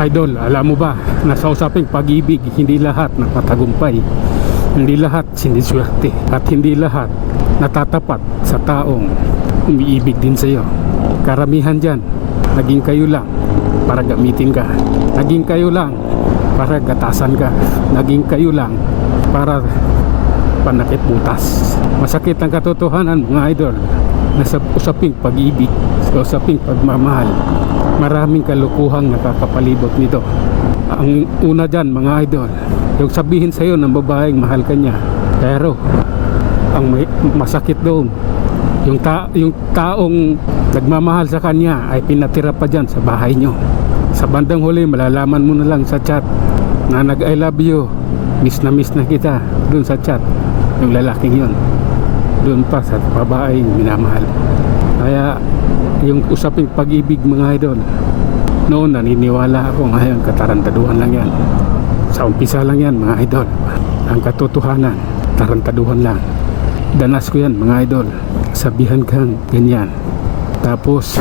Idol, alam mo ba na sa usaping pag-ibig, hindi lahat nakatagumpay, hindi lahat siniswerte, at hindi lahat natatapat sa taong umiibig din sa iyo. Karamihan dyan, naging kayo lang para gamitin ka, naging kayo lang para gatasan ka, naging kayo lang para panakit butas. Masakit ang katotohanan, mga idol, na sa usaping pag-ibig, sa usaping pagmamahal, maraming kalukuhang nakakapalibot nito. Ang una dyan, mga idol, yung sabihin sa'yo ng babaeng mahal ka niya, pero ang masakit doon, yung taong nagmamahal sa kanya ay pinatira pa dyan sa bahay nyo. Sa bandang huli, malalaman mo na lang sa chat na nag-I love you, miss na kita, doon sa chat, yung lalaking yun, doon pa sa babaeng minamahal. Kaya yung usaping pag-ibig, mga idol, noon naniniwala ako, ngayon katarantaduhan lang yan. Sa umpisa lang yan, mga idol. Ang katotohanan, tarantaduhan lang. Danas ko yan, mga idol. Sabihan kang ganyan, tapos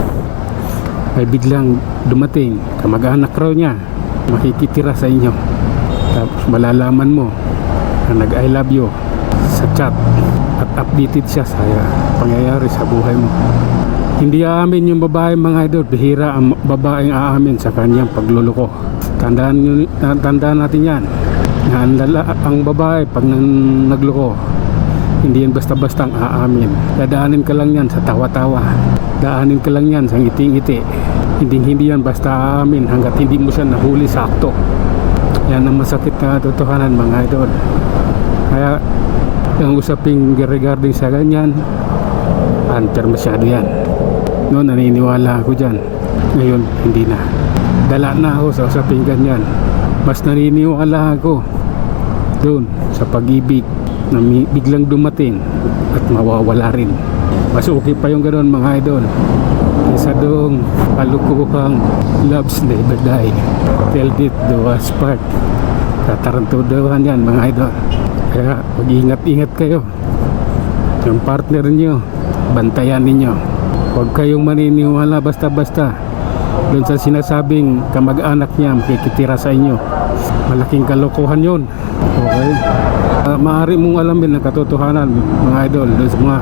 ay biglang dumating kamag-anak raw niya, makikitira sa inyo, tapos malalaman mo na nag-I love you sa chat at updated siya sa pangyayari sa buhay mo. Hindi aamin yung babae, mga idol. Bihira ang babaeng aamin sa kanyang pagluloko. Tandaan natin yan, na ang babae pag nagloko, hindi yan basta-basta ang aamin. Dadaanin ka lang yan sa tawa-tawa, daanin ka lang yan sa ngiti-ngiti. Hindi yan basta aamin hanggat hindi mo siya nahuli sakto. Yan ang masakit na totohanan, mga idol. Kaya yung usaping regarding sa ganyan, unfair masyado yan. Noon naniniwala ako dyan, ngayon hindi na. Dala na ako sa usaping ganyan. Mas naniniwala ako doon sa pag-ibig na biglang dumating at mawawala rin. Mas okay pa yung ganoon, mga idol, kaysa doong kalukuhang loves never die, till death do us part. Katarantaduhan yan, mga idol. Kaya mag-ingat-ingat kayo. Yung partner nyo, bantayan ninyo. Huwag kayong maniniwala basta-basta doon sa sinasabing kamag-anak niya makikitira sa inyo. Malaking kalokohan yun. Okay? Maaari mong alamin ang katotohanan, mga idol, doon sa mga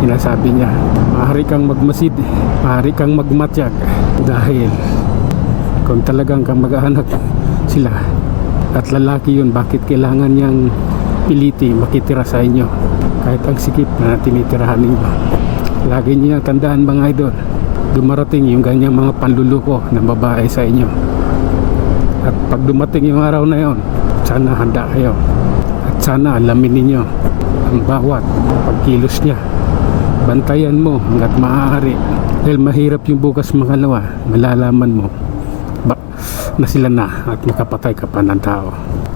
sinasabi niya. Maaari kang magmasid, maaari kang magmatyag, dahil kung talagang kamag-anak sila at lalaki yun, bakit kailangan niyang piliti makitira sa inyo kahit ang sikip na tinitirahan ninyo? Lagi niyo tandaan, mga idol, dumarating yung ganyang mga panluluko ng babae sa inyo. At pag dumating yung araw na yon, sana handa kayo. At sana alamin ninyo ang bawat pagkilos niya. Bantayan mo hanggat maaari. Dahil mahirap yung bukas, makalawa, malalaman mo na sila na at makapatay ka pa ng tao.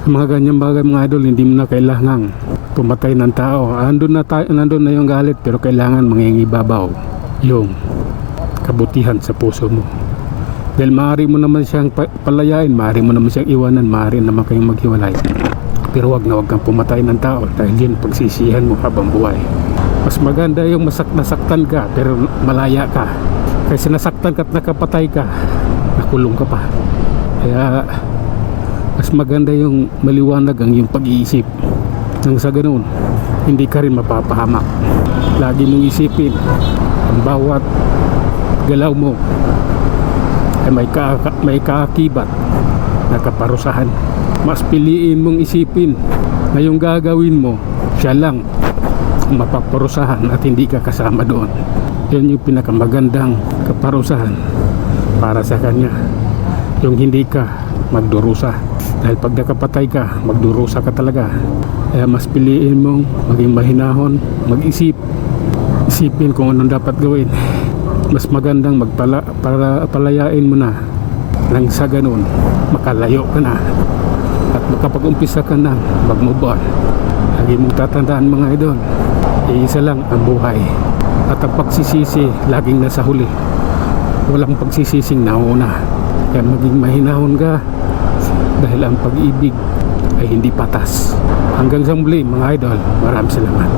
Ang mga ganyang bagay, mga idol, hindi mo na kailangang pumatay ng tao. Andun na yung galit, pero kailangan mangingibabaw yung kabutihan sa puso mo. Dahil maaari mo naman siyang palayain, maaari mo naman siyang iwanan, maaari naman kayong maghiwalay. Pero wag kang pumatay ng tao, dahil yun pagsisihan mo habang buhay. Mas maganda yung nasaktan ka pero malaya ka, kaysa nasaktan ka at nakapatay ka, nakulong ka pa. Kaya mas maganda yung maliwanag ang yung pag-iisip. Nang sa ganoon, hindi ka rin mapapahamak. Lagi mong isipin ang bawat galaw mo ay may kaakibat na kaparusahan. Mas piliin mong isipin na yung gagawin mo, siya lang ang mapaparusahan at hindi ka kasama doon. Yun yung pinakamagandang kaparusahan para sa kanya, yung hindi ka magdurusa. Dahil pag nakapatay ka, magdurusa ka talaga. Kaya mas piliin mong maging mahinahon, isipin kung anong dapat gawin. Mas magandang palayain mo na, nang sa ganun makalayo ka na at makapag-umpisa ka na mag-move on. Lagi mong tatandaan, mga idol, iisa lang ang buhay at ang pagsisisi laging nasa huli. Walang pagsisising nauna. Kaya maging mahinahon ka, dahil ang pag-ibig ay hindi patas. Hanggang sa muli, mga idol, maraming salamat.